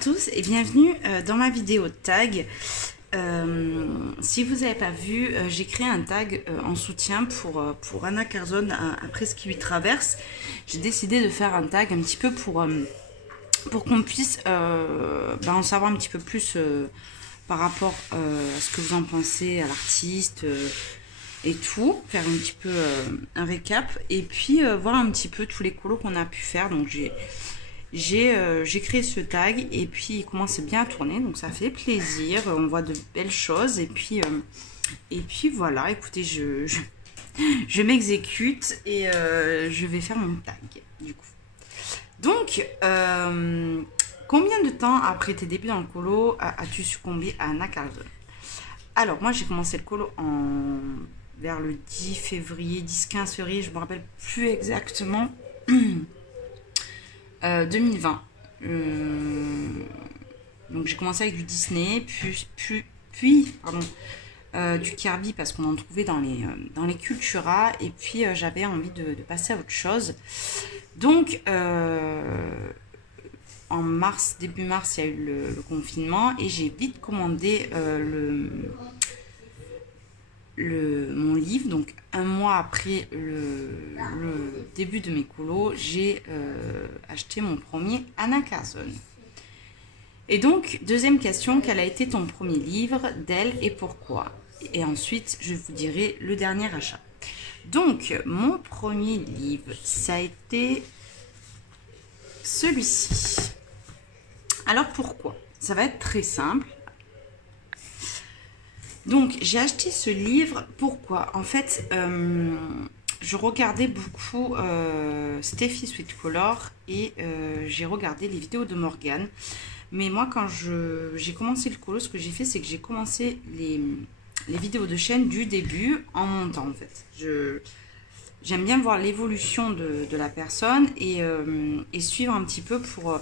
tous et bienvenue dans ma vidéo tag. Si vous n'avez pas vu, j'ai créé un tag en soutien pour Anna Carzon après ce qui lui traverse. J'ai décidé de faire un tag un petit peu pour qu'on puisse en savoir un petit peu plus par rapport à ce que vous en pensez, à l'artiste et tout. Faire un petit peu un récap et puis voir un petit peu tous les colos qu'on a pu faire. Donc j'ai créé ce tag et puis il commence bien à tourner, donc ça fait plaisir, on voit de belles choses et puis voilà, écoutez, je m'exécute et je vais faire mon tag du coup. Donc combien de temps après tes débuts dans le colo as-tu succombé à Anna Carzon? Alors moi j'ai commencé le colo vers le 10 février, 10-15 février, je me rappelle plus exactement. 2020. Donc j'ai commencé avec du Disney, puis du Kirby parce qu'on en trouvait dans les Cultura, et puis j'avais envie de passer à autre chose. Donc en mars, début mars, il y a eu le confinement et j'ai vite commandé mon livre. Donc un mois après le début de mes colos, j'ai acheté mon premier Anna Carzon. Et donc deuxième question, quel a été ton premier livre d'elle et pourquoi? Et ensuite je vous dirai le dernier achat. Donc mon premier livre, ça a été celui-ci. Alors pourquoi? Ça va être très simple. Donc j'ai acheté ce livre, pourquoi? En fait, je regardais beaucoup Steffi Sweetcolor et j'ai regardé les vidéos de Morgane. Mais moi, quand j'ai commencé le colo, ce que j'ai fait, c'est que j'ai commencé les vidéos de chaîne du début en montant, en fait. J'aime bien voir l'évolution de la personne et suivre un petit peu pour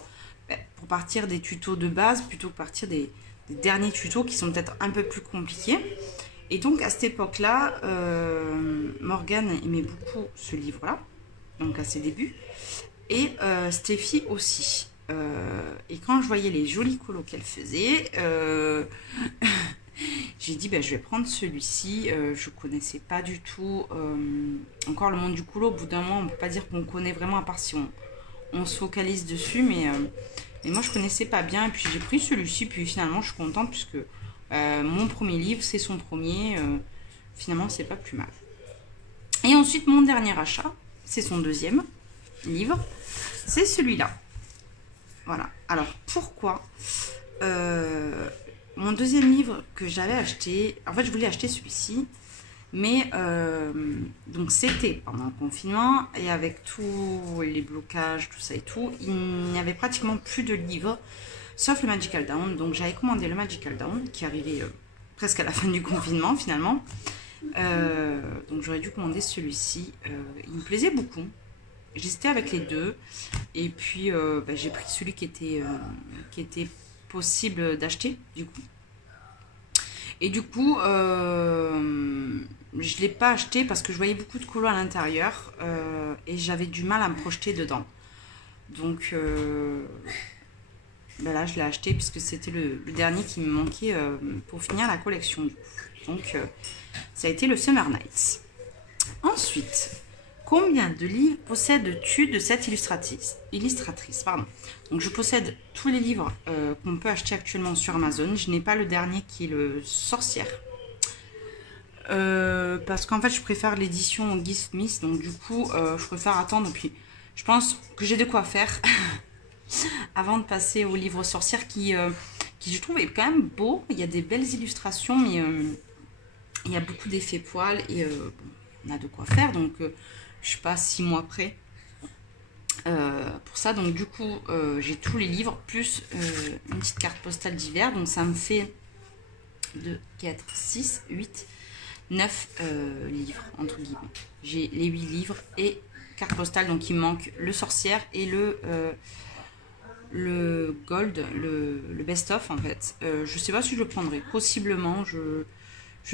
partir des tutos de base plutôt que partir des derniers tutos qui sont peut-être un peu plus compliqués. Et donc à cette époque-là, Morgane aimait beaucoup ce livre-là, donc à ses débuts, et Steffi aussi. Et quand je voyais les jolis colos qu'elle faisait, j'ai dit je vais prendre celui-ci. Je connaissais pas du tout encore le monde du colo. Au bout d'un moment, on peut pas dire qu'on connaît vraiment, à part si on se focalise dessus, mais moi je connaissais pas bien, et puis j'ai pris celui-ci, puis finalement je suis contente puisque mon premier livre c'est son premier, finalement c'est pas plus mal. Et ensuite mon dernier achat, c'est son deuxième livre, c'est celui-là. Voilà. Alors pourquoi mon deuxième livre que j'avais acheté, en fait je voulais acheter celui-ci, mais donc c'était pendant le confinement et avec tous les blocages, tout ça et tout, il n'y avait pratiquement plus de livres sauf le Magical Down. Donc j'avais commandé le Magical Down qui arrivait presque à la fin du confinement finalement. Donc j'aurais dû commander celui-ci. Il me plaisait beaucoup. J'hésitais avec les deux et puis j'ai pris celui qui était possible d'acheter du coup. Et du coup, je ne l'ai pas acheté parce que je voyais beaucoup de colos à l'intérieur et j'avais du mal à me projeter dedans. Donc là, je l'ai acheté puisque c'était le dernier qui me manquait pour finir la collection. Donc, ça a été le Summer Nights. Ensuite, combien de livres possèdes-tu de cette illustratrice? Donc je possède tous les livres qu'on peut acheter actuellement sur Amazon. Je n'ai pas le dernier qui est le Sorcière. Parce qu'en fait je préfère l'édition Guy Smith. Donc du coup je préfère attendre. Puis je pense que j'ai de quoi faire avant de passer au livre Sorcière qui je trouve est quand même beau. Il y a des belles illustrations, mais il y a beaucoup d'effets poils et on a de quoi faire. Donc je suis pas 6 mois près pour ça. Donc du coup j'ai tous les livres plus une petite carte postale d'hiver. Donc ça me fait 2, 4, 6, 8, 9 livres entre guillemets. J'ai les 8 livres et carte postale. Donc il me manque le Sorcière et le Gold, le best-of en fait. Je sais pas si je le prendrai. Possiblement, je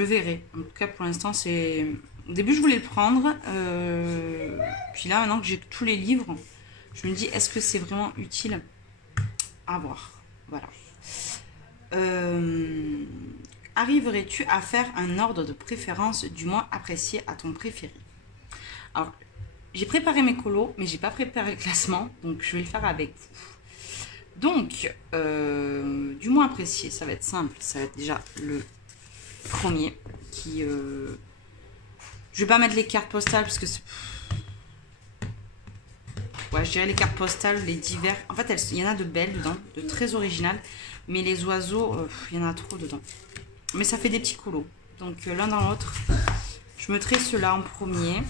verrai. En tout cas pour l'instant c'est... Au début je voulais le prendre. Puis là maintenant que j'ai tous les livres, je me dis est-ce que c'est vraiment utile? À voir. Voilà. Arriverais-tu à faire un ordre de préférence du moins apprécié à ton préféré? Alors, j'ai préparé mes colos, mais j'ai pas préparé le classement, donc je vais le faire avec vous. Donc, du moins apprécié, ça va être simple. Ça va être déjà le premier qui... Je vais pas mettre les cartes postales parce que... Ouais, je dirais les cartes postales, les divers. En fait, il y en a de belles dedans, de très originales. Mais les oiseaux, il y en a trop dedans. Mais ça fait des petits colos. Donc, l'un dans l'autre. Je mettrai ceux-là en premier.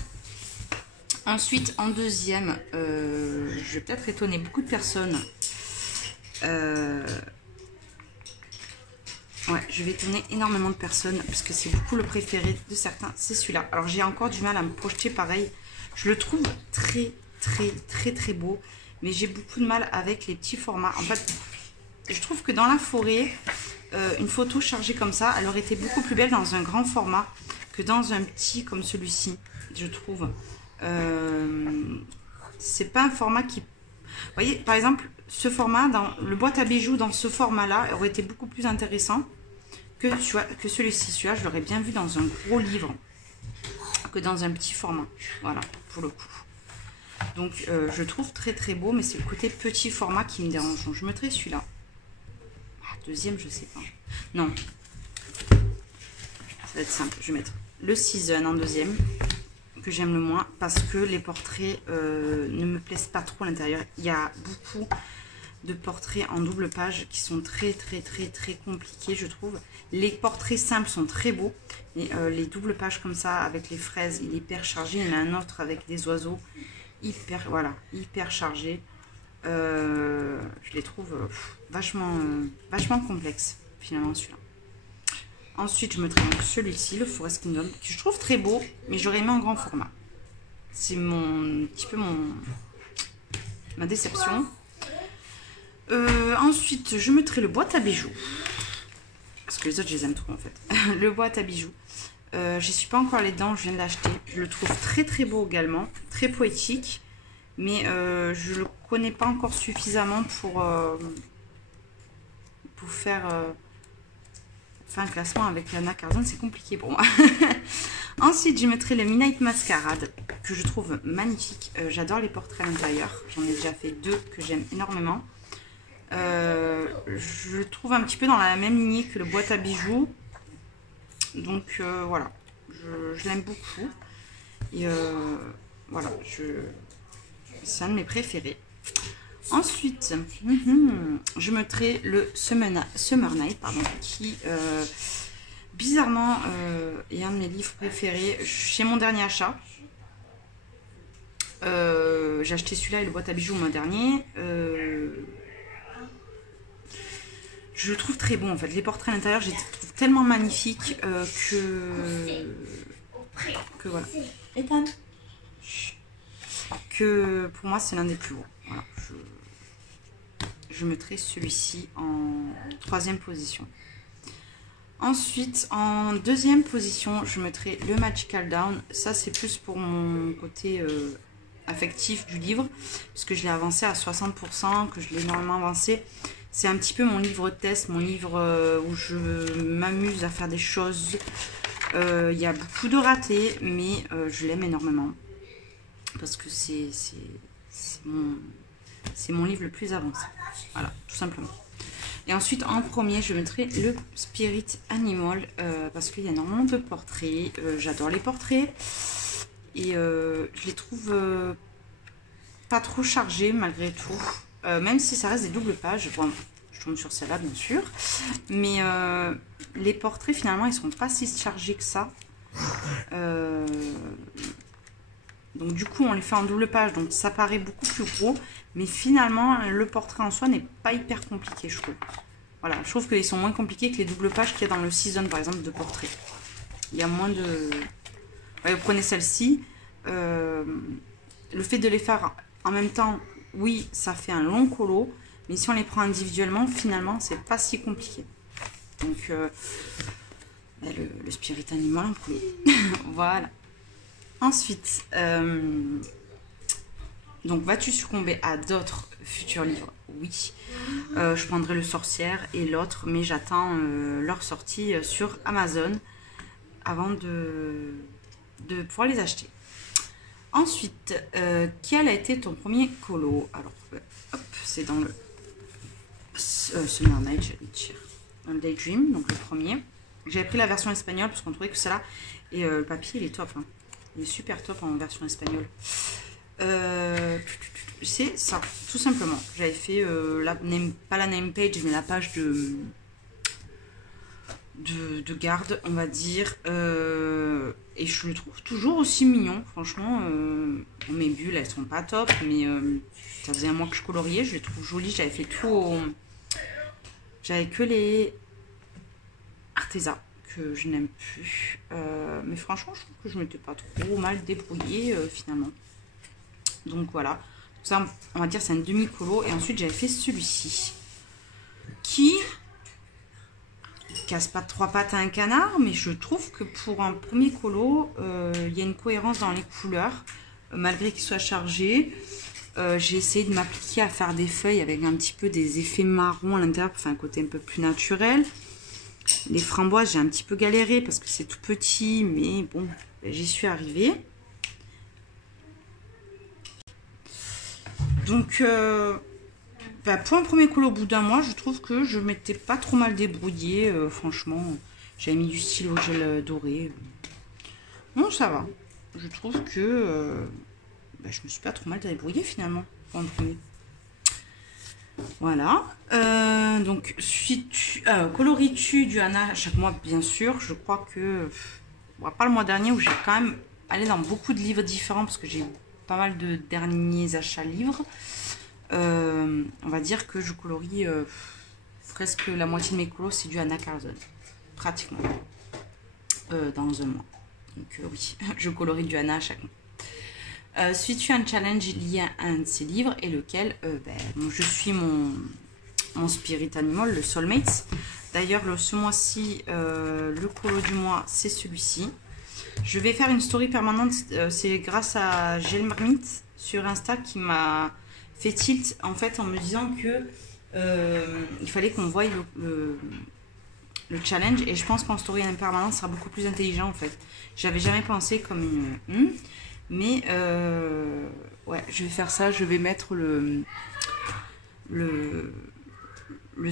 Ensuite, en deuxième, je vais peut-être étonner beaucoup de personnes. Ouais, je vais étonner énormément de personnes parce que c'est beaucoup le préféré de certains, c'est celui-là. Alors j'ai encore du mal à me projeter pareil. Je le trouve très beau, mais j'ai beaucoup de mal avec les petits formats. En fait, je trouve que dans la forêt, une photo chargée comme ça, elle aurait été beaucoup plus belle dans un grand format que dans un petit comme celui-ci, je trouve. C'est pas un format qui... Vous voyez, par exemple, ce format, dans le boîte à bijoux, dans ce format-là, aurait été beaucoup plus intéressant que celui-ci. Celui-là, je l'aurais bien vu dans un gros livre que dans un petit format. Voilà, pour le coup. Donc, je trouve très beau, mais c'est le côté petit format qui me dérange. Donc, je mettrai celui-là. Ah, deuxième, je sais pas. Non. Ça va être simple. Je vais mettre le Season en deuxième, que j'aime le moins, parce que les portraits ne me plaisent pas trop à l'intérieur. Il y a beaucoup de portraits en double page qui sont très compliqués, je trouve. Les portraits simples sont très beaux, mais les doubles pages comme ça, avec les fraises, il est hyper chargé. Il y en a un autre avec des oiseaux, hyper chargé. Je les trouve vachement complexes, finalement, celui-là. Ensuite, je mettrai donc celui-ci, le Forest Kingdom, que je trouve très beau, mais j'aurais aimé en grand format. C'est un petit peu ma déception. Ensuite, je mettrai le boîte à bijoux. Parce que les autres, je les aime trop, en fait. Le boîte à bijoux. J'y suis pas encore allée dedans, je viens de l'acheter. Je le trouve très beau également, très poétique. Mais je le connais pas encore suffisamment pour faire... un classement avec Anna Carzon, c'est compliqué pour moi. Ensuite, je mettrai le Midnight Masquerade, que je trouve magnifique. J'adore les portraits à l'intérieur. J'en ai déjà fait deux que j'aime énormément. Je le trouve un petit peu dans la même lignée que le boîte à bijoux. Donc voilà, je l'aime beaucoup. Et voilà, c'est un de mes préférés. Ensuite, je mettrai le Summer Night, pardon, qui bizarrement est un de mes livres préférés. Chez mon dernier achat, j'ai acheté celui-là et le boîte à bijoux le mois dernier. Je le trouve très bon en fait. Les portraits à l'intérieur, je les trouve tellement magnifiques que voilà. Ethan. Que pour moi, c'est l'un des plus beaux. Voilà, je mettrai celui-ci en troisième position. Ensuite, en deuxième position, je mettrai le Magical Down. Ça, c'est plus pour mon côté affectif du livre, puisque je l'ai avancé à 60%, que je l'ai énormément avancé. C'est un petit peu mon livre test, mon livre où je m'amuse à faire des choses. Il y a beaucoup de ratés, mais je l'aime énormément. Parce que c'est mon livre le plus avancé. Voilà, tout simplement. Et ensuite, en premier, je mettrai le Spirit Animal, parce qu'il y a énormément de portraits. J'adore les portraits. Et je les trouve pas trop chargés, malgré tout. Même si ça reste des doubles pages. Bon, je tombe sur celle-là, bien sûr. Mais les portraits, finalement, ils sont pas si chargés que ça. Donc du coup, on les fait en double page, donc ça paraît beaucoup plus gros. Mais finalement, le portrait en soi n'est pas hyper compliqué, je trouve. Voilà, je trouve qu'ils sont moins compliqués que les doubles pages qu'il y a dans le Season, par exemple, de portrait. Il y a moins de... Ouais, vous prenez celle-ci. Le fait de les faire en même temps, oui, ça fait un long colo. Mais si on les prend individuellement, finalement, c'est pas si compliqué. Donc, le Spirit Animal en premier. Voilà. Ensuite, donc vas-tu succomber à d'autres futurs livres oui. Je prendrai le sorcière et l'autre, mais j'attends leur sortie sur Amazon avant de pouvoir les acheter. Ensuite, quel a été ton premier colo? Alors, hop, c'est dans le Summer Night, j'allais dire. Dans le Daydream, donc le premier. J'avais pris la version espagnole parce qu'on trouvait que celle-là. Et le papier, il est top. Hein. Il est super top en version espagnole. C'est ça, tout simplement. J'avais fait, pas la name page, mais la page de garde, on va dire. Et je le trouve toujours aussi mignon. Franchement, mes bulles, elles sont pas top. Mais ça faisait un mois que je coloriais. Je les trouve jolies. J'avais fait tout J'avais que les artésas que je n'aime plus. Mais franchement, je trouve que je m'étais pas trop mal débrouillée finalement. Donc voilà. Ça, on va dire, c'est un demi-colo. Et ensuite, j'avais fait celui-ci. Qui casse pas trois pattes à un canard. Mais je trouve que pour un premier colo, il y a une cohérence dans les couleurs. Malgré qu'il soit chargé. J'ai essayé de m'appliquer à faire des feuilles avec un petit peu des effets marron à l'intérieur. Pour faire un côté un peu plus naturel. Les framboises, j'ai un petit peu galéré parce que c'est tout petit. Mais bon, j'y suis arrivée. Donc, pour un premier colo au bout d'un mois, je trouve que je m'étais pas trop mal débrouillée. Franchement, j'avais mis du stylo gel doré. Bon, ça va. Je trouve que je me suis pas trop mal débrouillée finalement pour un premier. Voilà. Donc, coloris-tu du Anna à chaque mois, bien sûr. Je crois que, à part le mois dernier où j'ai quand même allé dans beaucoup de livres différents parce que j'ai pas mal de derniers achats livres. On va dire que je colorie presque la moitié de mes colos, c'est du Anna Carlson. Pratiquement. Dans un mois. Donc oui, je colorie du Anna à chaque mois. Suis-tu un challenge lié à un de ces livres et lequel je suis mon spirit animal, le Soulmates. D'ailleurs, ce mois-ci, le colo du mois, c'est celui-ci. Je vais faire une story permanente, c'est grâce à Gel Marmite sur Insta qui m'a fait tilt en fait en me disant que il fallait qu'on voie le challenge et je pense qu'en story permanente ça sera beaucoup plus intelligent en fait. J'avais jamais pensé comme une mais ouais, je vais faire ça, je vais mettre le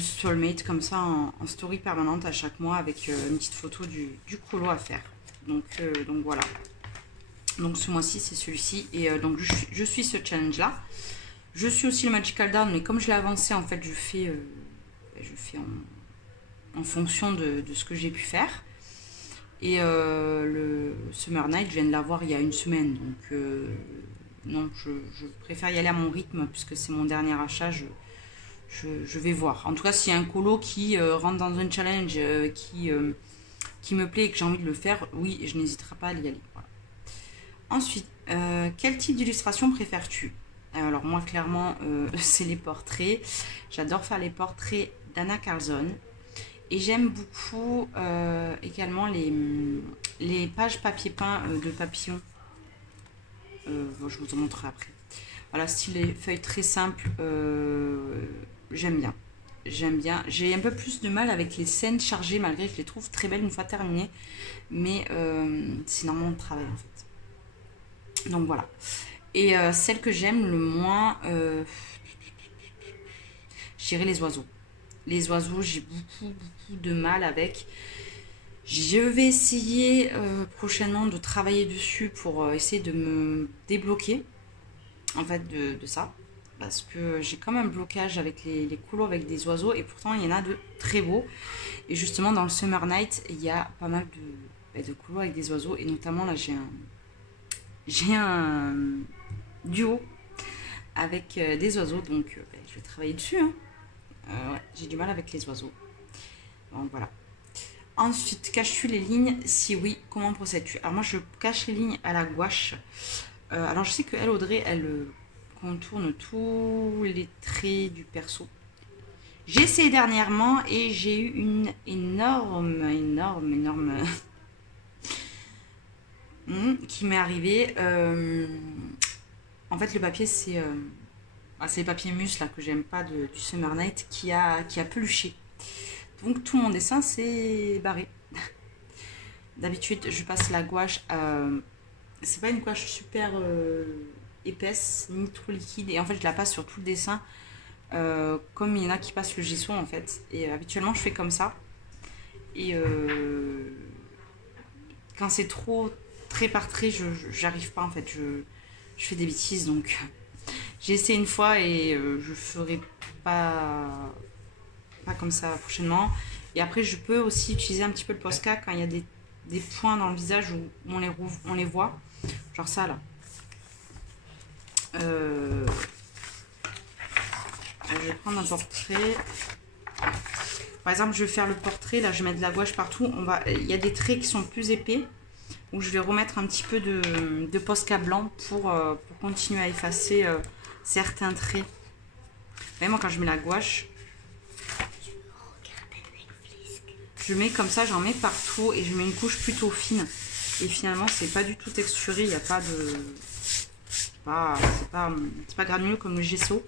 Soulmate comme ça en story permanente à chaque mois avec une petite photo du colo à faire. Donc voilà. Donc ce mois-ci c'est celui-ci et donc je suis ce challenge là. Je suis aussi le Magical Down, mais comme je l'ai avancé en fait je fais en fonction de ce que j'ai pu faire. Et le Summer Night je viens de l'avoir il y a une semaine, donc non, je préfère y aller à mon rythme puisque c'est mon dernier achat. Je vais voir. En tout cas, s'il y a un colo qui rentre dans un challenge qui me plaît et que j'ai envie de le faire, oui, je n'hésiterai pas à y aller. Voilà. Ensuite, quel type d'illustration préfères-tu? Alors moi, clairement, c'est les portraits. J'adore faire les portraits d'Anna Carlson. Et j'aime beaucoup également les pages papier peint de papillons. Je vous en montrerai après. Voilà, style les feuilles très simples. J'aime bien. J'aime bien. J'ai un peu plus de mal avec les scènes chargées, malgré que je les trouve très belles une fois terminées. Mais c'est énormément de travail en fait. Donc voilà. Et celle que j'aime le moins, je dirais les oiseaux. Les oiseaux, j'ai beaucoup de mal avec. Je vais essayer prochainement de travailler dessus pour essayer de me débloquer en fait de ça. Parce que j'ai quand même un blocage avec les couleurs avec des oiseaux et pourtant il y en a de très beaux. Et justement dans le Summer Night, il y a pas mal de couleurs avec des oiseaux et notamment là j'ai un duo avec des oiseaux, donc je vais travailler dessus. Hein. Ouais, j'ai du mal avec les oiseaux. Donc voilà. Ensuite, caches-tu les lignes? Si oui, comment procèdes-tu? Alors moi, je cache les lignes à la gouache. Alors je sais que elle, Audrey, elle contourne tous les traits du perso. J'ai essayé dernièrement et j'ai eu une énorme qui m'est arrivée. En fait, le papier, c'est Ah, c'est les papiers mousse là que j'aime pas du Summer Night qui a peluché. Donc tout mon dessin c'est barré. D'habitude je passe la gouache. C'est pas une gouache super épaisse ni trop liquide et en fait je la passe sur tout le dessin. Comme il y en a qui passent le gesso en fait. Et habituellement je fais comme ça. Et quand c'est trop trait par trait, j'arrive pas en fait. Je fais des bêtises donc j'ai essayé une fois et je ferai pas comme ça prochainement. Et après je peux aussi utiliser un petit peu le Posca quand il y a des points dans le visage où on les voit. Genre ça là. Je vais prendre un portrait. Par exemple, je vais faire le portrait. Là, je vais mettre de la gouache partout. Il y a des traits qui sont plus épais. Où je vais remettre un petit peu de Posca blanc pour continuer à effacer certains traits. Vraiment, quand je mets la gouache, je mets comme ça, j'en mets partout. Et je mets une couche plutôt fine. Et finalement, c'est pas du tout texturé. Il n'y a pas de... C'est pas granuleux comme le gesso.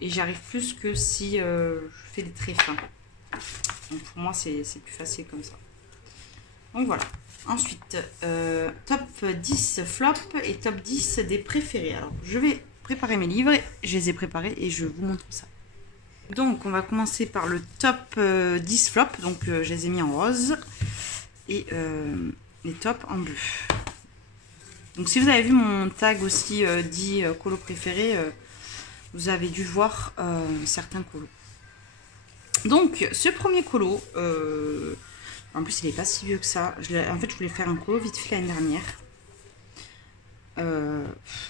Et j'y arrive plus que si je fais des traits fins. Donc pour moi, c'est plus facile comme ça. Donc voilà. Ensuite, top 10 flop et top 10 des préférés. Alors, je vais préparer mes livres. Je les ai préparés et je vous montre ça. Donc, on va commencer par le top 10 flop. Donc, je les ai mis en rose. Et les tops en bleu. Donc, si vous avez vu mon tag aussi dit colo préféré, vous avez dû voir certains colos. Donc, ce premier colo, en plus, il n'est pas si vieux que ça. En fait, je voulais faire un colo vite fait l'année dernière.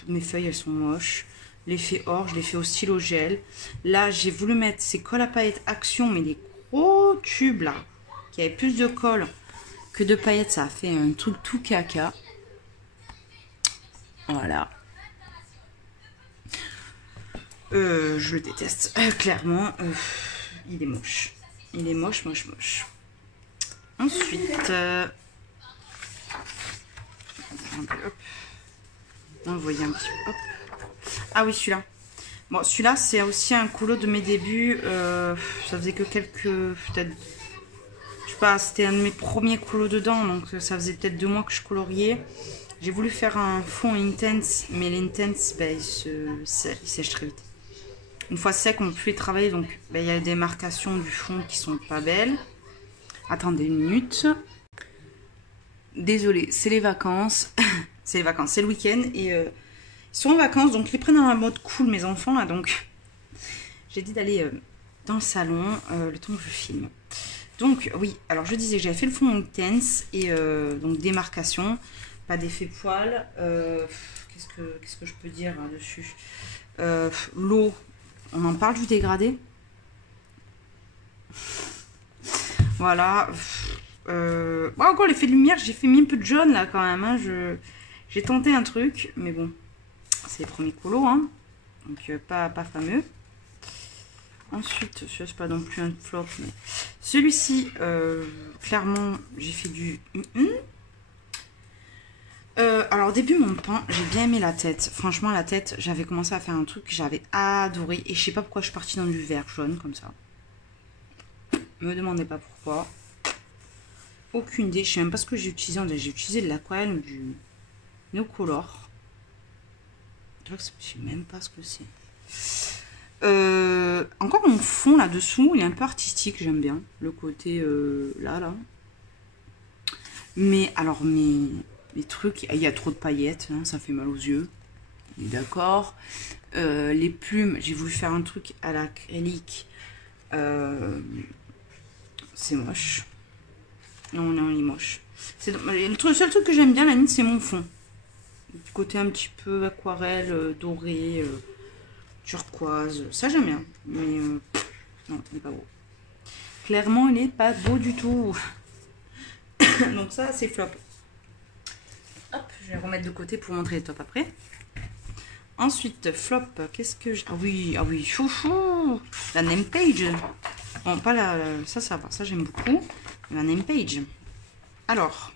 Mes feuilles, elles sont moches. L'effet or, je l'ai fait au stylo gel. Là, j'ai voulu mettre ces cols à paillettes Action, mais les gros tubes là, qui avaient plus de colle que de paillettes. Ça a fait un truc tout caca. Voilà. Je le déteste, clairement. Il est moche. Il est moche, moche, moche. Ensuite, hop. On le voyait un petit peu. Hop. Ah oui, celui-là. Bon, celui-là, c'est aussi un colo de mes débuts. Ça faisait que quelques... Peut-être... Je sais pas, c'était un de mes premiers colos dedans. Donc, ça faisait peut-être 2 mois que je coloriais. J'ai voulu faire un fond intense. Mais l'intense, ben, il sèche très vite. Une fois sec, on ne peut plus les travailler. Donc, ben, il y a des marcations du fond qui sont pas belles. Attendez une minute. Désolée, c'est les vacances. C'est les vacances, c'est le week-end. Et ils sont en vacances, donc ils les prennent dans la mode cool, mes enfants, là. Donc, j'ai dit d'aller dans le salon le temps que je filme. Donc, oui, alors je disais que j'avais fait le fond intense. Et donc, démarcation. Pas d'effet poil. Qu'est-ce que je peux dire là-dessus? L'eau, on en parle du dégradé. Voilà. Bon, encore l'effet de lumière, j'ai fait mis un peu de jaune là quand même. Hein. J'ai tenté un truc, mais bon, c'est les premiers colos, hein. Donc pas fameux. Ensuite, ce n'est pas non plus un flop, mais celui-ci, clairement, j'ai fait du... alors au début mon pain, j'ai bien aimé la tête. Franchement la tête, j'avais commencé à faire un truc que j'avais adoré. Et je sais pas pourquoi je suis partie dans du vert jaune comme ça. Me demandez pas pourquoi. Aucune idée, je sais même pas ce que j'ai utilisé. J'ai utilisé de l'aquarelle ou du Neocolor. Je sais même pas ce que c'est. Encore mon fond là dessous, il est un peu artistique, j'aime bien. Le côté là. Mais alors mes trucs, il y a trop de paillettes, hein, ça fait mal aux yeux. D'accord. Les plumes, j'ai voulu faire un truc à l'acrylique. C'est moche. Non, il est moche. Le seul truc que j'aime bien, la nuit, c'est mon fond. Du côté un petit peu aquarelle, doré, turquoise. Ça, j'aime bien. Mais non, il n'est pas beau. Clairement, il n'est pas beau du tout. Donc ça, c'est flop. Hop, je vais remettre de côté pour montrer les tops après. Ensuite, flop, qu'est-ce que j'ai... Ah oui, chouchou. La name page. Bon, pas la... Ça va, ça j'aime beaucoup. La name page. Alors,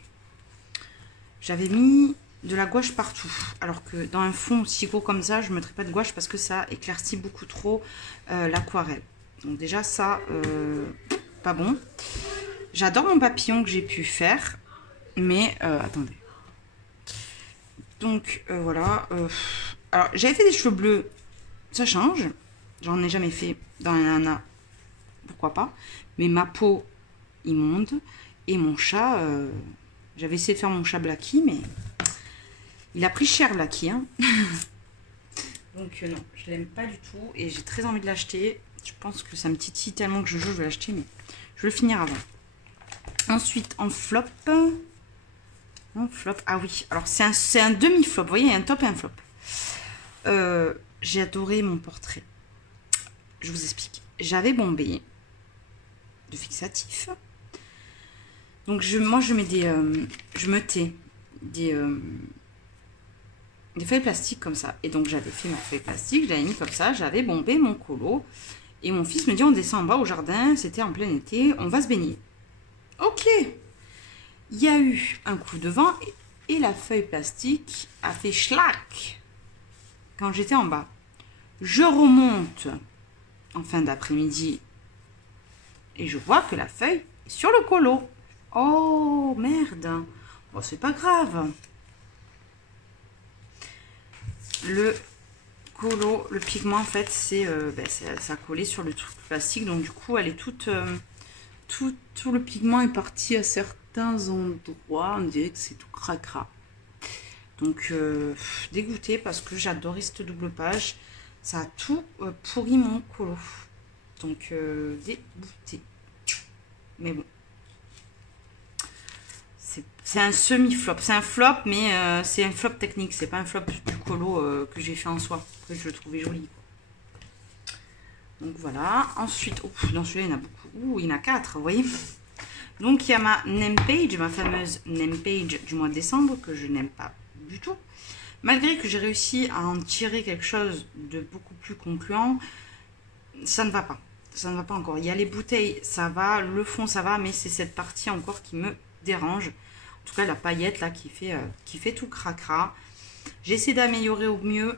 j'avais mis de la gouache partout. Alors que dans un fond si gros comme ça, je ne mettrai pas de gouache parce que ça éclaircit beaucoup trop l'aquarelle. Donc déjà ça, pas bon. J'adore mon papillon que j'ai pu faire. Mais, attendez. Donc, voilà. Alors, j'avais fait des cheveux bleus. Ça change. J'en ai jamais fait dans un nana. Pourquoi pas. Mais ma peau immonde. Et mon chat, j'avais essayé de faire mon chat Blacky, mais il a pris cher Blacky. Hein. Donc, non, je l'aime pas du tout. Et j'ai très envie de l'acheter. Je pense que ça me titille tellement que je vais l'acheter, mais je vais le finir avant. Ensuite, en flop. En flop, ah oui. Alors, c'est un demi-flop. Vous voyez, il y a un top et un flop. J'ai adoré mon portrait. Je vous explique. J'avais bombé de fixatif. Donc, moi, je mets je mettais des feuilles plastiques comme ça. Et donc, j'avais fait ma feuille plastique, je l'avais mis comme ça. J'avais bombé mon colo. Et mon fils me dit, on descend en bas au jardin. C'était en plein été. On va se baigner. Ok. Il y a eu un coup de vent et la feuille plastique a fait schlack quand j'étais en bas. Je remonte en fin d'après-midi et je vois que la feuille est sur le colo. Oh merde, bon, c'est pas grave. Le colo, le pigment en fait, ça a collé sur le truc plastique, donc du coup elle est toute, tout le pigment est parti à certains endroits, on dirait que c'est tout cracra. Donc dégoûté parce que j'adorais cette double page, ça a tout pourri mon colo. Donc dégoûté. Mais bon. C'est un semi-flop. C'est un flop, mais c'est un flop technique. C'est pas un flop du colo que j'ai fait en soi. Après, je le trouvais joli. Quoi. Donc voilà. Ensuite, dans celui-là, il y en a beaucoup. Il y en a 4, vous voyez. Donc il y a ma name page, ma fameuse name page du mois de décembre, que je n'aime pas du tout. Malgré que j'ai réussi à en tirer quelque chose de beaucoup plus concluant, ça ne va pas. Ça ne va pas encore. Il y a les bouteilles, ça va. Le fond, ça va. Mais c'est cette partie encore qui me dérange. En tout cas, la paillette là qui fait tout cracra. J'essaie d'améliorer au mieux.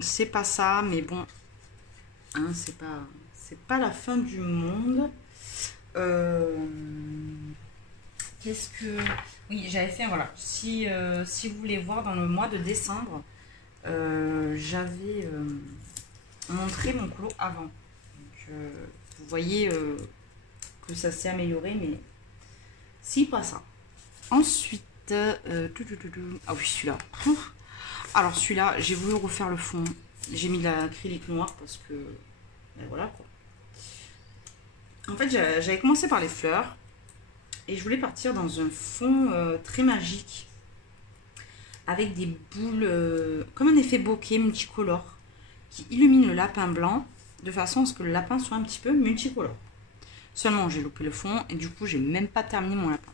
C'est pas ça, mais bon, hein, c'est pas la fin du monde. Qu'est-ce que... Oui, j'avais fait, voilà. Si vous voulez voir, dans le mois de décembre, j'avais montré mon colo avant. Donc, vous voyez que ça s'est amélioré, mais si, pas ça. Ensuite, ah oui, celui-là. Alors, celui-là, j'ai voulu refaire le fond. J'ai mis de l'acrylique noir parce que... Ben voilà, quoi. En fait, j'avais commencé par les fleurs. Et je voulais partir dans un fond très magique. Avec des boules, comme un effet bokeh multicolore. Qui illumine le lapin blanc. De façon à ce que le lapin soit un petit peu multicolore. Seulement, j'ai loupé le fond. Et du coup, j'ai même pas terminé mon lapin.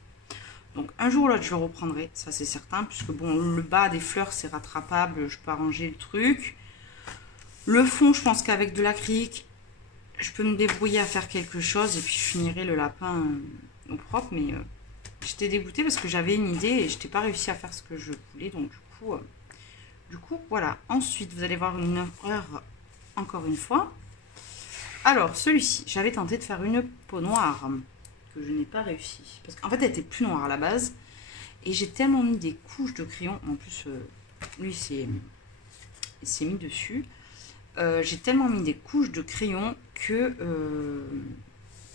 Donc, un jour ou l'autre, je le reprendrai. Ça, c'est certain. Puisque, bon, le bas des fleurs, c'est rattrapable. Je peux arranger le truc. Le fond, je pense qu'avec de l'acrylique, je peux me débrouiller à faire quelque chose. Et puis, je finirai le lapin au propre. Mais j'étais dégoûtée parce que j'avais une idée et je n'ai pas réussi à faire ce que je voulais. Donc, du coup, voilà. Ensuite, vous allez voir une erreur encore une fois. Alors, celui-ci, j'avais tenté de faire une peau noire que je n'ai pas réussi. Parce qu'en fait, elle était plus noire à la base. Et j'ai tellement mis des couches de crayon. En plus, lui, il s'est mis dessus. J'ai tellement mis des couches de crayon que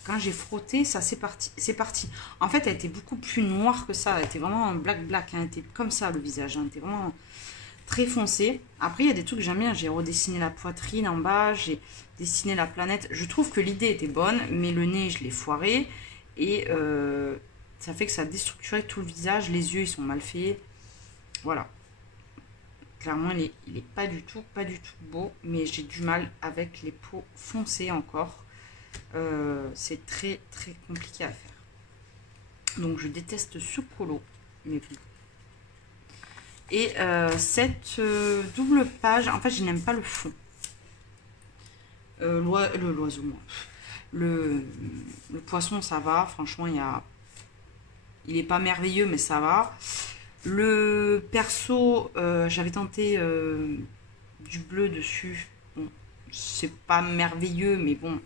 quand j'ai frotté, ça c'est parti. En fait, elle était beaucoup plus noire que ça. Elle était vraiment black. Hein. Elle était comme ça, le visage. Hein. Elle était vraiment très foncé. Après, il y a des trucs que j'aime bien. J'ai redessiné la poitrine en bas. J'ai dessiné la planète. Je trouve que l'idée était bonne, mais le nez, je l'ai foiré. Et ça fait que ça a déstructuré tout le visage. Les yeux, ils sont mal faits. Voilà. Clairement, il est pas du tout beau. Mais j'ai du mal avec les peaux foncées encore. C'est très compliqué à faire. Donc, je déteste ce colo. Mais bon. Et cette double page, en fait, je n'aime pas le fond. L'oiseau, moi. Le poisson, ça va. Franchement, il est pas merveilleux, mais ça va. Le perso, j'avais tenté du bleu dessus. Bon, c'est pas merveilleux, mais bon,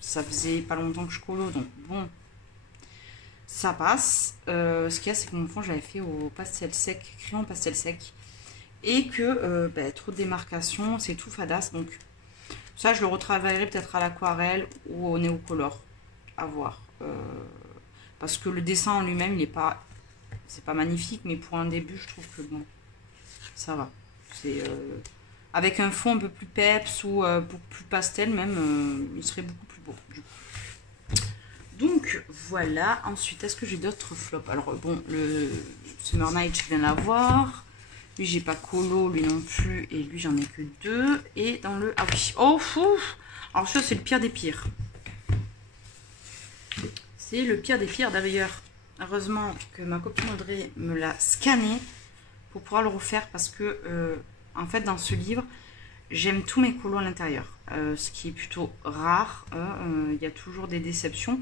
ça faisait pas longtemps que je colo, donc bon, ça passe. Ce qu'il y a, c'est que mon fond, j'avais fait au pastel sec, crayon pastel sec, et que trop de démarcation, c'est tout fadasse, donc ça, je le retravaillerai peut-être à l'aquarelle ou au néocolor, à voir. Parce que le dessin en lui-même, il est pas, c'est pas magnifique, mais pour un début, je trouve que bon, ça va. C'est avec un fond un peu plus peps ou beaucoup plus pastel même, il serait beaucoup plus beau. Du coup. Donc voilà. Ensuite, est-ce que j'ai d'autres flops? Alors bon, le Summer Night, je viens de l'avoir. Lui, j'ai pas colo, lui non plus, et lui, j'en ai que 2. Et dans le... Ah oui, oh, fou. Alors ça, c'est le pire des pires. C'est le pire des pires. D'ailleurs, heureusement que ma copine Audrey me l'a scanné pour pouvoir le refaire parce que, en fait, dans ce livre, j'aime tous mes colos à l'intérieur. Ce qui est plutôt rare. Il y a toujours des déceptions.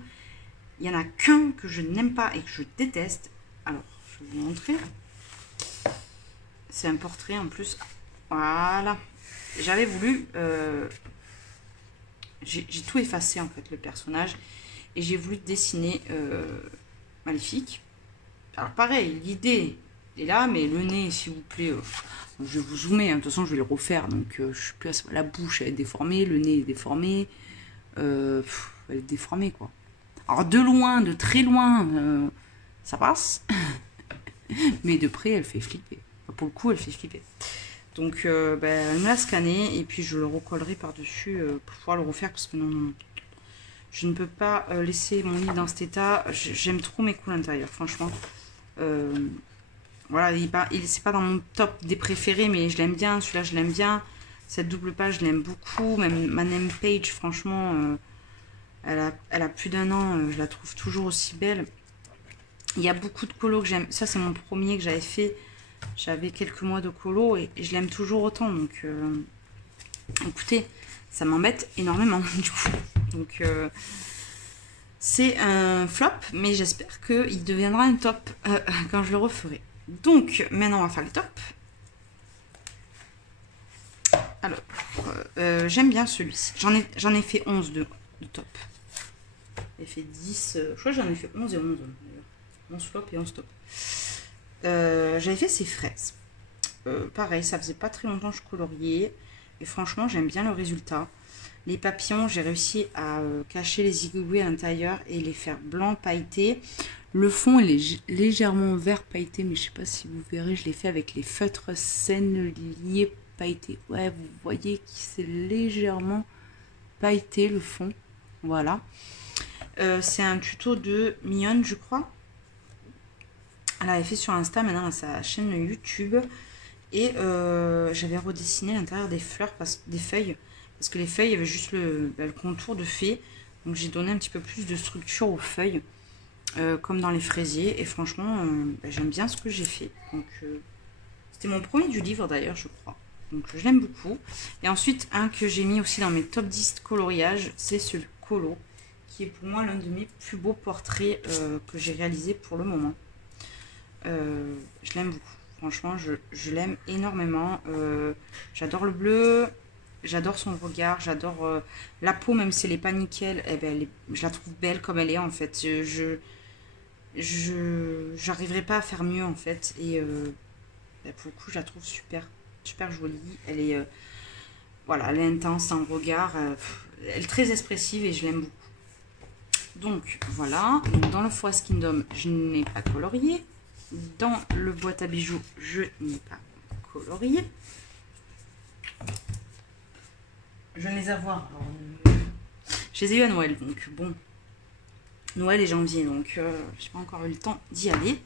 Il n'y en a qu'un que je n'aime pas et que je déteste. Alors, je vais vous montrer. C'est un portrait en plus. Voilà. J'avais voulu... j'ai tout effacé en fait, le personnage. Et j'ai voulu dessiner Maléfique. Alors pareil, l'idée est là, mais le nez, s'il vous plaît... je vais vous zoomer, hein. De toute façon je vais le refaire. Donc je suis plus à... La bouche elle est déformée, le nez est déformé. Elle est déformée quoi. Alors de loin, de très loin, ça passe. Mais de près, elle fait flipper. Pour le coup, elle fait flipper. Donc, elle me l'a scanné et puis je le recollerai par-dessus pour pouvoir le refaire parce que non, je ne peux pas laisser mon lit dans cet état. J'aime trop mes coups à l'intérieur, franchement. Voilà, c'est pas dans mon top des préférés, mais je l'aime bien. Celui-là, je l'aime bien. Cette double page, je l'aime beaucoup. Même ma name page, franchement, elle a plus d'1 an. Je la trouve toujours aussi belle. Il y a beaucoup de colos que j'aime. Ça, c'est mon premier que j'avais fait. J'avais quelques mois de colo et je l'aime toujours autant. Donc, écoutez, ça m'embête énormément du coup. Donc, c'est un flop, mais j'espère qu'il deviendra un top quand je le referai. Donc, maintenant, on va faire le top. Alors, j'aime bien celui-ci. J'en ai fait 11 de top. J'ai fait 10. Je crois que j'en ai fait 11 et 11 d'ailleurs. 11 flop et 11 top. J'avais fait ces fraises. Pareil, ça faisait pas très longtemps que je coloriais. Et franchement, j'aime bien le résultat. Les papillons, j'ai réussi à cacher les zigouillés à l'intérieur et les faire blanc pailleté. Le fond, il est légèrement vert pailleté, mais je sais pas si vous verrez, je l'ai fait avec les feutres senneliers pailletés. Ouais, vous voyez que c'est légèrement pailleté le fond. Voilà. C'est un tuto de Mignonne, je crois. Elle avait fait sur Insta, maintenant à sa chaîne YouTube. Et j'avais redessiné l'intérieur des fleurs, des feuilles. Parce que les feuilles, il y avait juste le contour de fée. Donc j'ai donné un petit peu plus de structure aux feuilles. Comme dans les fraisiers. Et franchement, j'aime bien ce que j'ai fait. Donc c'était mon premier du livre d'ailleurs, je crois. Donc je l'aime beaucoup. Et ensuite, un que j'ai mis aussi dans mes top 10 coloriages, c'est ce colo. Qui est pour moi l'un de mes plus beaux portraits que j'ai réalisé pour le moment. Je l'aime beaucoup. Franchement, je l'aime énormément. J'adore le bleu. J'adore son regard. J'adore la peau, même si elle n'est pas nickel. Eh ben, je la trouve belle comme elle est, en fait. J'arriverai pas à faire mieux, en fait. Et pour le coup, je la trouve super, super jolie. Elle est, voilà, elle est intense en regard. Elle est très expressive et je l'aime beaucoup. Donc, voilà. Donc, dans le Forest Kingdom, je n'ai pas colorié. Dans le boîte à bijoux, je n'ai pas colorié. Je viens de les avoir. Je les ai eu à Noël, donc bon. Noël et janvier, donc je n'ai pas encore eu le temps d'y aller.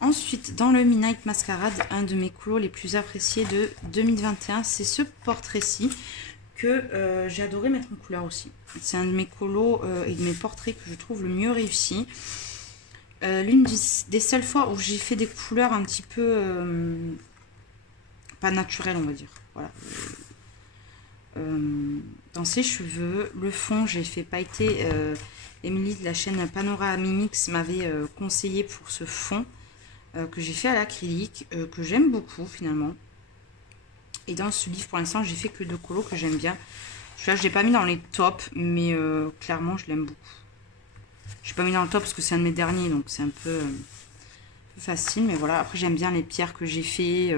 Ensuite, dans le Midnight Masquerade, un de mes colos les plus appréciés de 2021, c'est ce portrait-ci que j'ai adoré mettre en couleur aussi. C'est un de mes colos et de mes portraits que je trouve le mieux réussi. L'une des seules fois où j'ai fait des couleurs un petit peu pas naturelles, on va dire. Voilà. Dans ses cheveux, le fond, j'ai fait pailleter. Émilie de la chaîne Panorama Mimix m'avait conseillé pour ce fond. que j'ai fait à l'acrylique, que j'aime beaucoup finalement. Et dans ce livre, pour l'instant, j'ai fait que 2 colos que j'aime bien. Celui-là, je l'ai pas mis dans les tops, mais clairement, je l'aime beaucoup. Je l'ai pas mis dans le top parce que c'est un de mes derniers, donc c'est un peu facile. Mais voilà, après, j'aime bien les pierres que j'ai fait.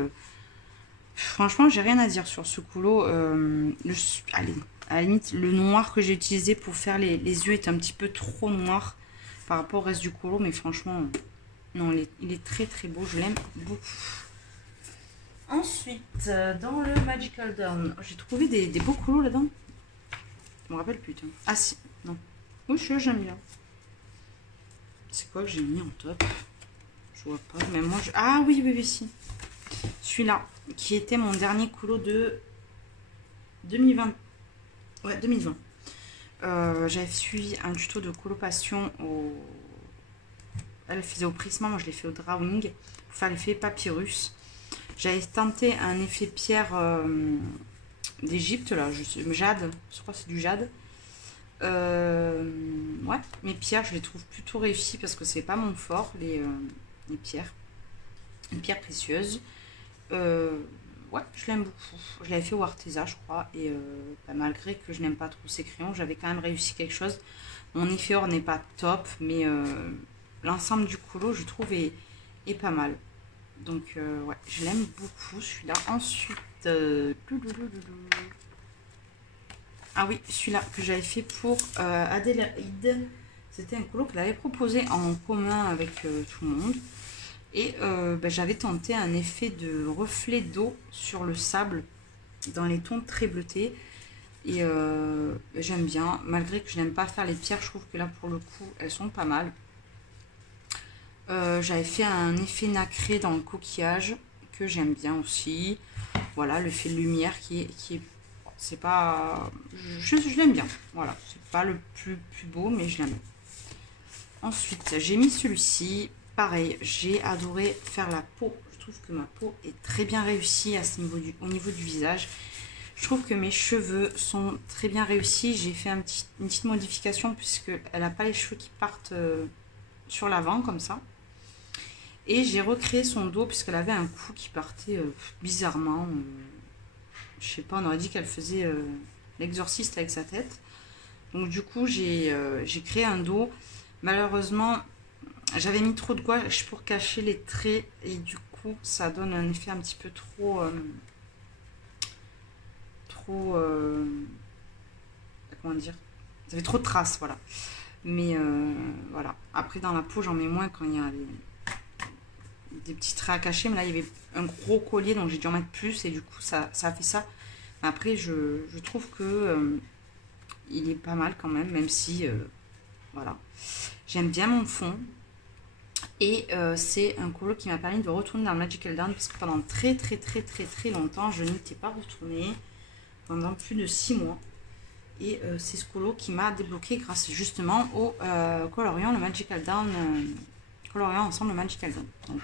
Franchement, j'ai rien à dire sur ce colo. Allez, à la limite, le noir que j'ai utilisé pour faire les yeux est un petit peu trop noir par rapport au reste du colo. Mais franchement, non, il est très très beau. Je l'aime beaucoup. Ensuite, dans le Magical Dawn, j'ai trouvé des beaux colos là-dedans. Je me rappelle plus. Tiens. Ah si, non. Oui, celui-là, j'aime bien. C'est quoi que j'ai mis en top? Je vois pas. Même moi, ah oui, oui, oui, si. Celui-là, qui était mon dernier colo de 2020. Ouais, 2020. J'avais suivi un tuto de coloration au... Elle faisait au Prisma, moi je l'ai fait au Drawing pour faire l'effet papyrus. J'avais tenté un effet pierre d'Égypte, là, jade, je crois que c'est du jade. Ouais, mes pierres, je les trouve plutôt réussies parce que c'est pas mon fort, les pierres. Une pierre précieuse. Ouais, je l'aime beaucoup. Je l'avais fait au Arteza, je crois. Et bah, malgré que je n'aime pas trop ces crayons, j'avais quand même réussi quelque chose. Mon effet or n'est pas top, mais l'ensemble du colo, je trouve, est pas mal. Donc, ouais, je l'aime beaucoup, celui-là. Ensuite, ah oui, celui-là que j'avais fait pour Adélaïde. C'était un colo qu'elle avait proposé en commun avec tout le monde. Et bah, j'avais tenté un effet de reflet d'eau sur le sable dans les tons très bleutés. Et j'aime bien, malgré que je n'aime pas faire les pierres, je trouve que là pour le coup elles sont pas mal. J'avais fait un effet nacré dans le coquillage que j'aime bien aussi. Voilà, l'effet de lumière qui est c'est pas... Je l'aime bien. Voilà, c'est pas le plus beau, mais je l'aime. Ensuite, j'ai mis celui-ci. Pareil, j'ai adoré faire la peau. Je trouve que ma peau est très bien réussie à ce niveau au niveau du visage. Je trouve que mes cheveux sont très bien réussis. J'ai fait une petite modification puisqu'elle n'a pas les cheveux qui partent sur l'avant comme ça. Et j'ai recréé son dos puisqu'elle avait un cou qui partait bizarrement. Je sais pas, on aurait dit qu'elle faisait l'exorciste avec sa tête. Donc du coup, j'ai créé un dos. Malheureusement, j'avais mis trop de gouache pour cacher les traits. Et du coup, ça donne un effet un petit peu trop... comment dire, ça fait trop de traces, voilà. Mais voilà, après dans la peau j'en mets moins quand il y a des petits traits à cacher, mais là il y avait un gros collier donc j'ai dû en mettre plus et du coup ça a fait ça. Mais après je trouve que il est pas mal quand même si voilà, j'aime bien mon fond. Et c'est un colo qui m'a permis de retourner dans Magical Dawn parce que pendant très longtemps je n'étais pas retournée, pendant plus de 6 mois. Et c'est ce colo qui m'a débloqué grâce justement au coloriant le Magical Dawn, coloriant ensemble le Magical Dawn. Donc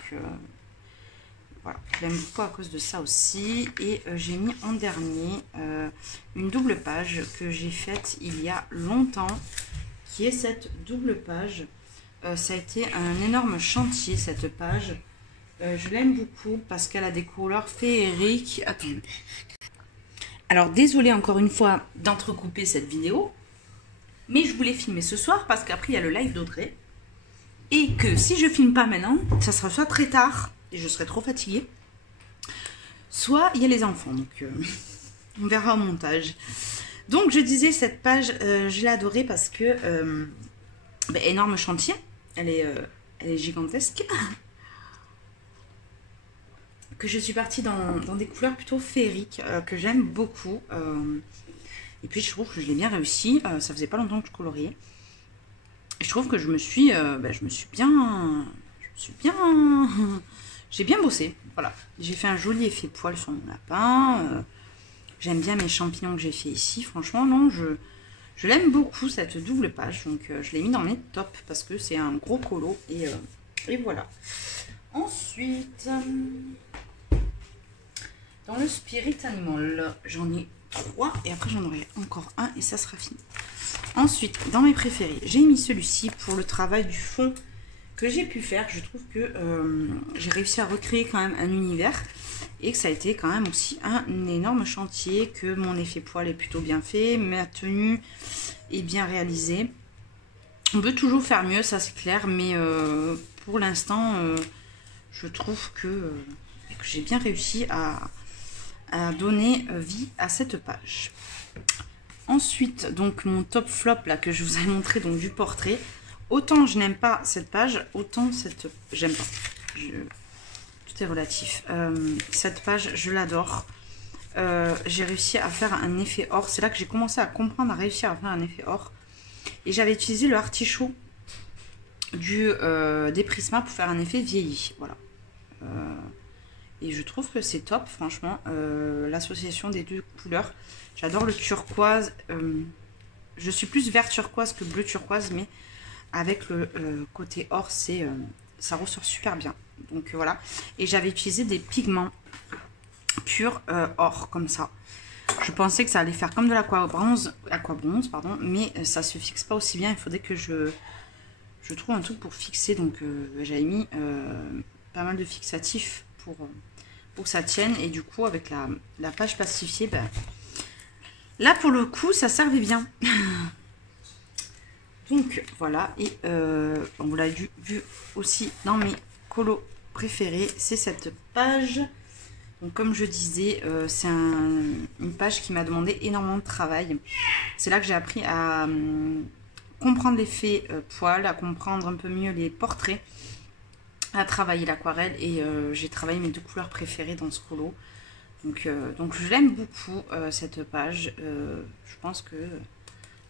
voilà, je l'aime beaucoup à cause de ça aussi. Et j'ai mis en dernier une double page que j'ai faite il y a longtemps, qui est cette double page. Ça a été un énorme chantier cette page. Je l'aime beaucoup parce qu'elle a des couleurs féeriques. Attendez. Alors, désolée encore une fois d'entrecouper cette vidéo, mais je voulais filmer ce soir parce qu'après, il y a le live d'Audrey. Et que si je filme pas maintenant, ça sera soit très tard et je serai trop fatiguée, soit il y a les enfants. Donc, on verra au montage. Donc, je disais, cette page, je l'ai adorée parce que, énorme chantier, elle est gigantesque. Que je suis partie dans des couleurs plutôt féeriques, que j'aime beaucoup. Et puis je trouve que je l'ai bien réussi. Ça faisait pas longtemps que je coloriais. Et je trouve que j'ai bien bossé. Voilà. J'ai fait un joli effet poil sur mon lapin. J'aime bien mes champignons que j'ai fait ici. Franchement, non, je l'aime beaucoup cette double page. Donc je l'ai mis dans mes tops parce que c'est un gros colo. Et voilà. Ensuite... Dans le Spirit Animal, j'en ai 3 et après j'en aurai encore un et ça sera fini. Ensuite, dans mes préférés, j'ai mis celui-ci pour le travail du fond que j'ai pu faire. Je trouve que j'ai réussi à recréer quand même un univers et que ça a été quand même aussi un énorme chantier, que mon effet poil est plutôt bien fait, ma tenue est bien réalisée. On peut toujours faire mieux, ça c'est clair, mais pour l'instant, je trouve que j'ai bien réussi à donner vie à cette page. Ensuite, donc mon top flop là que je vous ai montré, donc du portrait. Autant je n'aime pas cette page, autant cette... J'aime pas. Tout est relatif. Cette page, je l'adore. J'ai réussi à faire un effet or. C'est là que j'ai commencé à comprendre, à réussir à faire un effet or. Et j'avais utilisé le artichaut des Prisma pour faire un effet vieilli. Voilà. Et je trouve que c'est top, franchement. L'association des deux couleurs. J'adore le turquoise. Je suis plus vert turquoise que bleu turquoise, mais avec le côté or, ça ressort super bien. Donc voilà. Et j'avais utilisé des pigments purs or, comme ça. Je pensais que ça allait faire comme de l'aquabronze, pardon, mais ça se fixe pas aussi bien. Il faudrait que je trouve un truc pour fixer. Donc j'avais mis pas mal de fixatifs pour que ça tienne. Et du coup, avec la page plastifiée, ben, là pour le coup, ça servait bien. Donc voilà, et vous l'avez vu aussi dans mes colos préférés, c'est cette page. Donc comme je disais, c'est une page qui m'a demandé énormément de travail. C'est là que j'ai appris à comprendre l'effet poil, à comprendre un peu mieux les portraits, à travailler l'aquarelle, et j'ai travaillé mes deux couleurs préférées dans ce colo. Donc je l'aime beaucoup cette page. Je pense que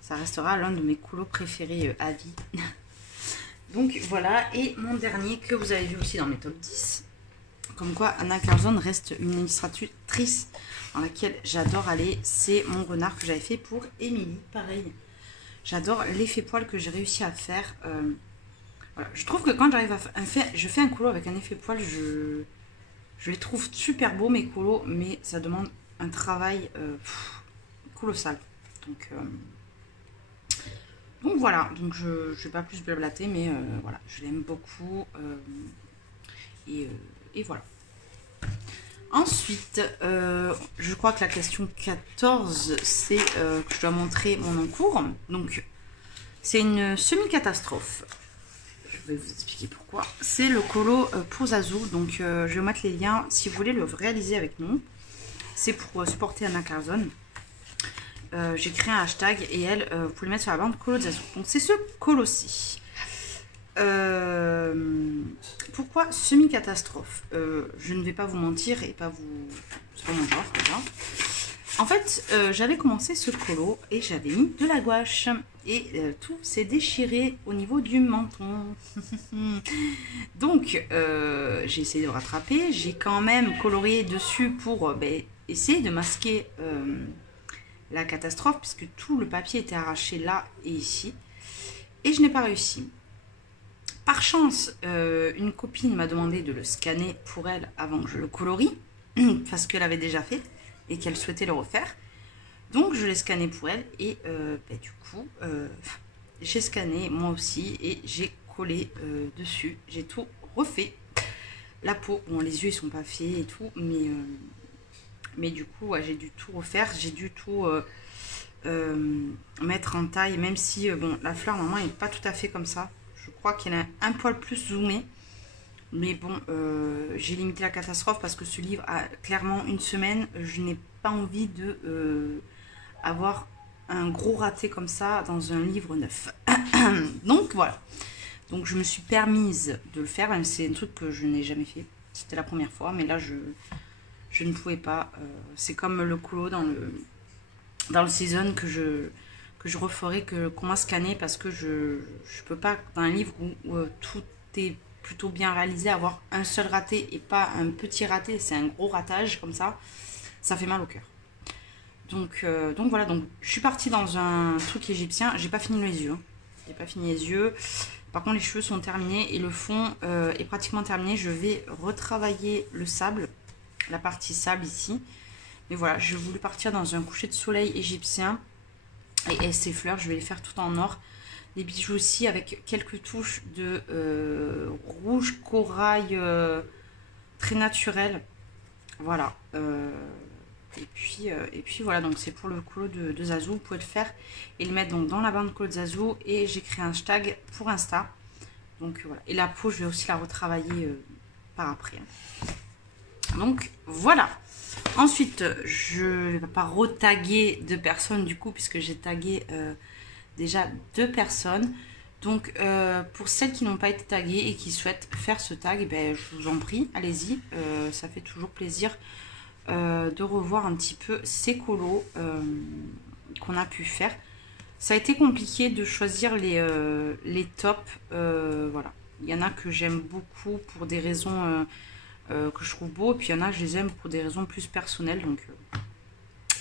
ça restera l'un de mes colos préférés à vie. Donc voilà, et mon dernier que vous avez vu aussi dans mes top 10. Comme quoi Anna Carzone reste une illustratrice dans laquelle j'adore aller. C'est mon renard que j'avais fait pour Émilie. Pareil, j'adore l'effet poil que j'ai réussi à faire. Voilà. Je trouve que quand j'arrive je fais un colo avec un effet poil, je les trouve super beaux mes colos, mais ça demande un travail colossal. Donc voilà, donc je ne vais pas plus blablater, mais voilà, je l'aime beaucoup. Et voilà. Ensuite, je crois que la question 14, c'est que je dois montrer mon encours. Donc, c'est une semi-catastrophe. Je vais vous expliquer pourquoi. C'est le colo pour Zazu. Donc, je vais mettre les liens si vous voulez le réaliser avec nous. C'est pour supporter Anna Carzone. J'ai créé un hashtag et elle, vous pouvez le mettre sur la bande colo de Zazu. Donc, c'est ce colo-ci. Pourquoi semi-catastrophe? Je ne vais pas vous mentir et pas vous... C'est pas mon genre, déjà. En fait, j'avais commencé ce colo et j'avais mis de la gouache. Et tout s'est déchiré au niveau du menton. Donc, j'ai essayé de rattraper. J'ai quand même colorié dessus pour essayer de masquer la catastrophe, puisque tout le papier était arraché là et ici. Et je n'ai pas réussi. Par chance, une copine m'a demandé de le scanner pour elle avant que je le colorie, parce qu'elle avait déjà fait et qu'elle souhaitait le refaire. Donc je l'ai scanné pour elle et du coup, j'ai scanné moi aussi et j'ai collé dessus. J'ai tout refait. La peau, bon les yeux ils sont pas faits et tout, mais du coup ouais, j'ai dû tout refaire. J'ai dû tout mettre en taille, même si bon la fleur normalement n'est pas tout à fait comme ça. Je crois qu'il y en a un poil plus zoomé. Mais bon, j'ai limité la catastrophe parce que ce livre a clairement une semaine. Je n'ai pas envie de avoir un gros raté comme ça dans un livre neuf. Donc voilà. Donc je me suis permise de le faire, même si c'est un truc que je n'ai jamais fait. C'était la première fois, mais là je ne pouvais pas. C'est comme le colo dans le season que je referai, qu'on m'a scanné, parce que je peux pas, dans un livre où tout est plutôt bien réalisé, avoir un seul raté et pas un petit raté. C'est un gros ratage comme ça fait mal au cœur. Donc voilà, donc je suis partie dans un truc égyptien. J'ai pas fini les yeux, j'ai pas fini les yeux. Par contre les cheveux sont terminés et le fond est pratiquement terminé. Je vais retravailler le sable, la partie sable ici, mais voilà, je voulais partir dans un coucher de soleil égyptien. Et ces fleurs, je vais les faire tout en or. des bijoux aussi avec quelques touches de rouge corail très naturel. Voilà. Et puis voilà, donc c'est pour le colo de Zazou. Vous pouvez le faire et le mettre donc dans la bande colo de Zazou. Et j'ai créé un hashtag pour Insta. Donc voilà. Et la peau, je vais aussi la retravailler par après. Donc voilà. Ensuite, je ne vais pas retaguer 2 personnes du coup, puisque j'ai tagué déjà 2 personnes. Donc pour celles qui n'ont pas été taguées et qui souhaitent faire ce tag, ben, je vous en prie, allez-y. Ça fait toujours plaisir de revoir un petit peu ces colos qu'on a pu faire. Ça a été compliqué de choisir les tops. Voilà. Il y en a que j'aime beaucoup pour des raisons que je trouve beaux. Et puis il y en a que je les aime pour des raisons plus personnelles.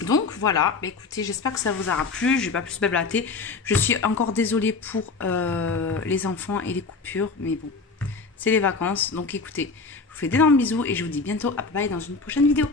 Donc voilà. Bah, écoutez, j'espère que ça vous aura plu. Je vais pas plus blablater. Je suis encore désolée pour les enfants et les coupures. Mais bon, c'est les vacances. Donc écoutez, je vous fais d'énormes bisous. Et je vous dis bientôt à bye dans une prochaine vidéo.